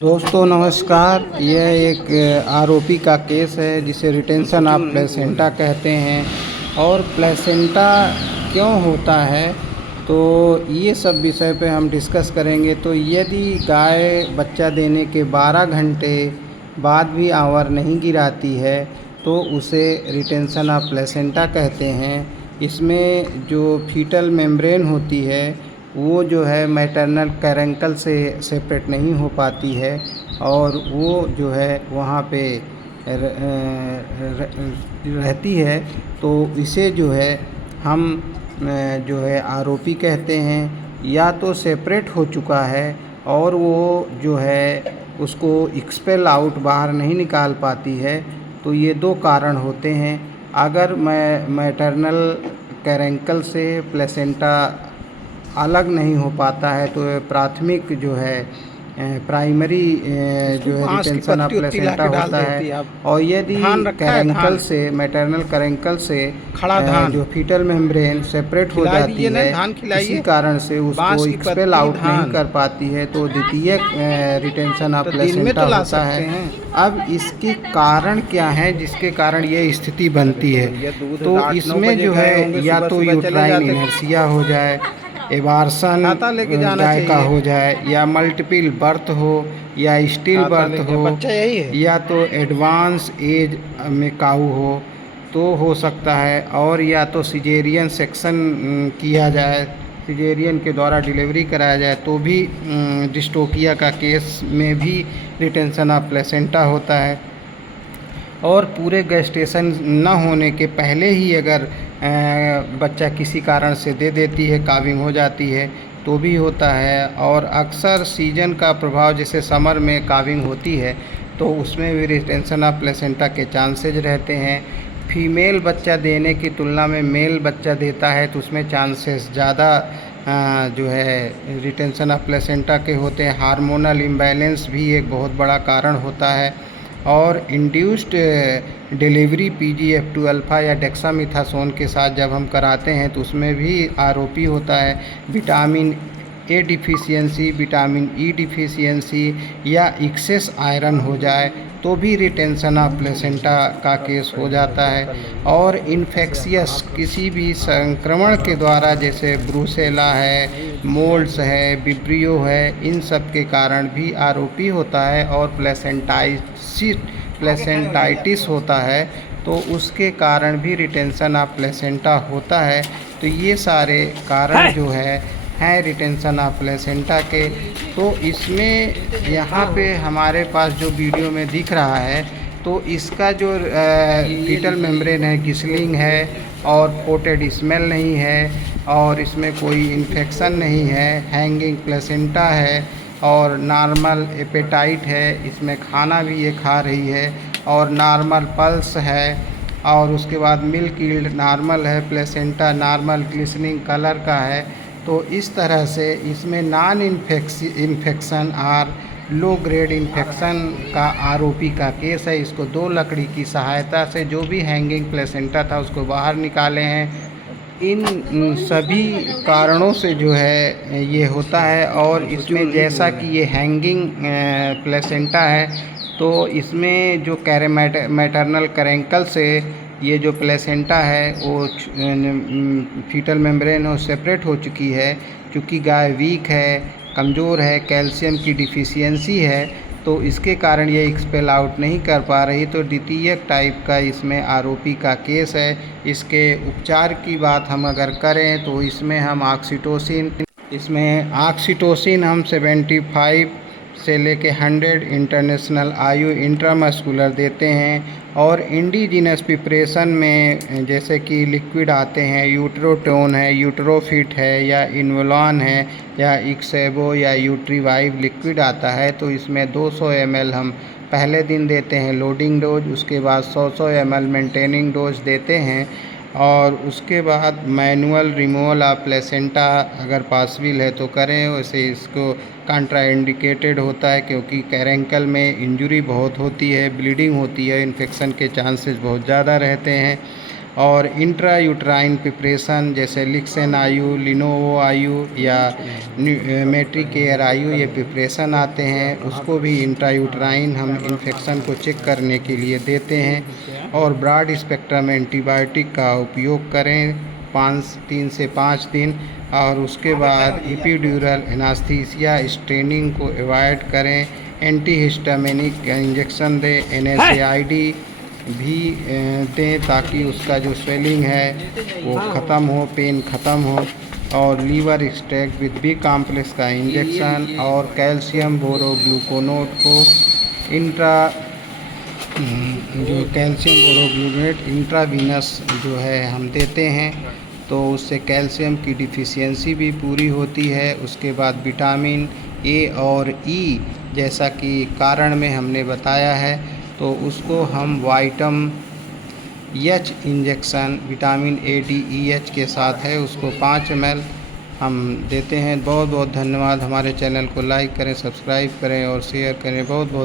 दोस्तों नमस्कार। यह एक आरोपी का केस है जिसे रिटेंशन ऑफ प्लेसेंटा कहते हैं। और प्लेसेंटा क्यों होता है, तो ये सब विषय पे हम डिस्कस करेंगे। तो यदि गाय बच्चा देने के 12 घंटे बाद भी आवर नहीं गिराती है तो उसे रिटेंशन ऑफ प्लेसेंटा कहते हैं। इसमें जो फीटल मेम्ब्रेन होती है वो जो है मैटरनल कैरेंकल से सेपरेट नहीं हो पाती है और वो जो है वहाँ पे रहती है। तो इसे जो है हम जो है आरोपी कहते हैं। या तो सेपरेट हो चुका है और वो जो है उसको एक्सपेल आउट बाहर नहीं निकाल पाती है। तो ये दो कारण होते हैं। अगर मैटरनल कैरेंकल से प्लेसेंटा अलग नहीं हो पाता है तो प्राथमिक जो है प्राइमरी जो है रिटेंशन ऑफ प्लेसेंटा होता है। और यदि कैरेंकल से मैटरनल कैरेंकल से जो फीटल मेम्ब्रेन सेपरेट हो जाती है, इसी कारण से उसको एक्सपेल आउट नहीं कर पाती है तो द्वितीय रिटेंशन ऑफ प्लेसेंटा होता है। अब इसके कारण क्या है जिसके कारण ये स्थिति बनती है? तो इसमें जो है या तो यूट्राइन इनर्शिया हो जाए, एबार्सन गाय का हो जाए, या मल्टीपल बर्थ हो, या स्टिल बर्थ हो, या तो एडवांस एज में काऊ हो तो हो सकता है, और या तो सिजेरियन सेक्शन किया जाए, सिजेरियन के द्वारा डिलीवरी कराया जाए तो भी डिस्टोकिया का केस में भी रिटेंशन ऑफ प्लेसेंटा होता है। और पूरे गेस्टेशन न होने के पहले ही अगर बच्चा किसी कारण से दे देती है, काविंग हो जाती है तो भी होता है। और अक्सर सीजन का प्रभाव, जैसे समर में काविंग होती है तो उसमें भी रिटेंशन ऑफ प्लेसेंटा के चांसेज रहते हैं। फीमेल बच्चा देने की तुलना में मेल बच्चा देता है तो उसमें चांसेस ज़्यादा जो है रिटेंशन ऑफ प्लेसेंटा के होते हैं। हार्मोनल इम्बैलेंस भी एक बहुत बड़ा कारण होता है। और इंड्यूस्ड डिलीवरी PGF2 अल्फ़ा या डेक्सामिथासोन के साथ जब हम कराते हैं तो उसमें भी आरोपी होता है। Vitamin A deficiency, vitamin E deficiency या एक्सेस आयरन हो जाए तो भी रिटेंशन ऑफ प्लेसेंटा का केस हो जाता है। और इन्फेक्शियस किसी भी संक्रमण के द्वारा, जैसे ब्रूसेला है, मोल्ड्स है, विब्रियो है, इन सब के कारण भी आरोपी होता है। और प्लेसेंटाइटिस होता है तो उसके कारण भी रिटेंशन ऑफ प्लेसेंटा होता है। तो ये सारे कारण जो हैं रिटेंशन ऑफ प्लेसेंटा के। तो इसमें यहाँ पे हमारे पास जो वीडियो में दिख रहा है तो इसका जो फीटल मेम्ब्रेन है गिसलिंग है और कोटेड स्मेल नहीं है और इसमें कोई इन्फेक्शन नहीं है, हैंगिंग प्लेसेंटा है और नॉर्मल एपेटाइट है, इसमें खाना भी ये खा रही है और नॉर्मल पल्स है। और उसके बाद मिल्क यील्ड नॉर्मल है, प्लेसेंटा नॉर्मल ग्लिसनिंग कलर का है। तो इस तरह से इसमें नॉन इन्फेक्शन और लो ग्रेड इन्फेक्शन का आरोपी का केस है। इसको 2 लकड़ी की सहायता से जो भी हैंगिंग प्लेसेंटा था उसको बाहर निकाले हैं। इन सभी कारणों से जो है ये होता है। और इसमें जैसा कि ये हैंगिंग प्लेसेंटा है तो इसमें जो मैटरनल कैरेंकल से ये जो प्लेसेंटा है वो फीटल मेम्ब्रेन वो सेपरेट हो चुकी है। क्योंकि गाय वीक है, कमज़ोर है, कैल्शियम की डिफिशियंसी है तो इसके कारण ये एक्सपेल आउट नहीं कर पा रही। तो द्वितीय टाइप का इसमें आरोपी का केस है। इसके उपचार की बात हम अगर करें तो इसमें हम ऑक्सीटोसिन हम 75 से लेके 100 इंटरनेशनल आयु इंट्रामस्कुलर देते हैं। और इंडिजिनस प्रिपरेशन में जैसे कि लिक्विड आते हैं, यूट्रोटोन है, यूट्रोफिट है, या इन्वोलॉन है, या इक्सेबो या यूट्रीवाइव लिक्विड आता है तो इसमें 200 ml हम पहले दिन देते हैं लोडिंग डोज, उसके बाद 100 ml मेंटेनिंग डोज देते हैं। और उसके बाद मैनुअल रिमूवल ऑफ प्लेसेंटा अगर पॉसिबल है तो करें। वैसे इसको कॉन्ट्राइंडिकेटेड होता है क्योंकि कैरेंकल में इंजरी बहुत होती है, ब्लीडिंग होती है, इन्फेक्शन के चांसेस बहुत ज़्यादा रहते हैं। और इंट्रा यूट्राइन प्रिपरेशन जैसे लिक्सन आयु, लिनोवो आयु या मैट्रिकेयर आयु, ये प्रिपरेशन आते हैं, उसको भी इंट्रा यूट्राइन हम इन्फेक्शन को चेक करने के लिए देते हैं। और ब्रॉड स्पेक्ट्रम एंटीबायोटिक का उपयोग करें 3 से 5 दिन, और उसके बाद एपिड्यूरल एनास्थीसिया स्ट्रेनिंग को अवॉइड करें। एंटीहिस्टामिनिक इंजेक्शन दें, NSAID भी दें ताकि उसका जो स्वेलिंग है वो ख़त्म हो, पेन ख़त्म हो। और liver extract with B complex का इंजेक्शन और कैल्शियम बोरोग्लूकोनेट को जो कैल्शियम बोरोग्लूकोनेट इंट्रावीनस जो है हम देते हैं, तो उससे कैल्शियम की डिफिशियंसी भी पूरी होती है। उसके बाद विटामिन A और E जैसा कि कारण में हमने बताया है, तो उसको हम वाइटम H injection vitamin A D E H के साथ है, उसको 5 ml हम देते हैं। बहुत बहुत धन्यवाद। हमारे चैनल को लाइक करें, सब्सक्राइब करें और शेयर करें। बहुत बहुत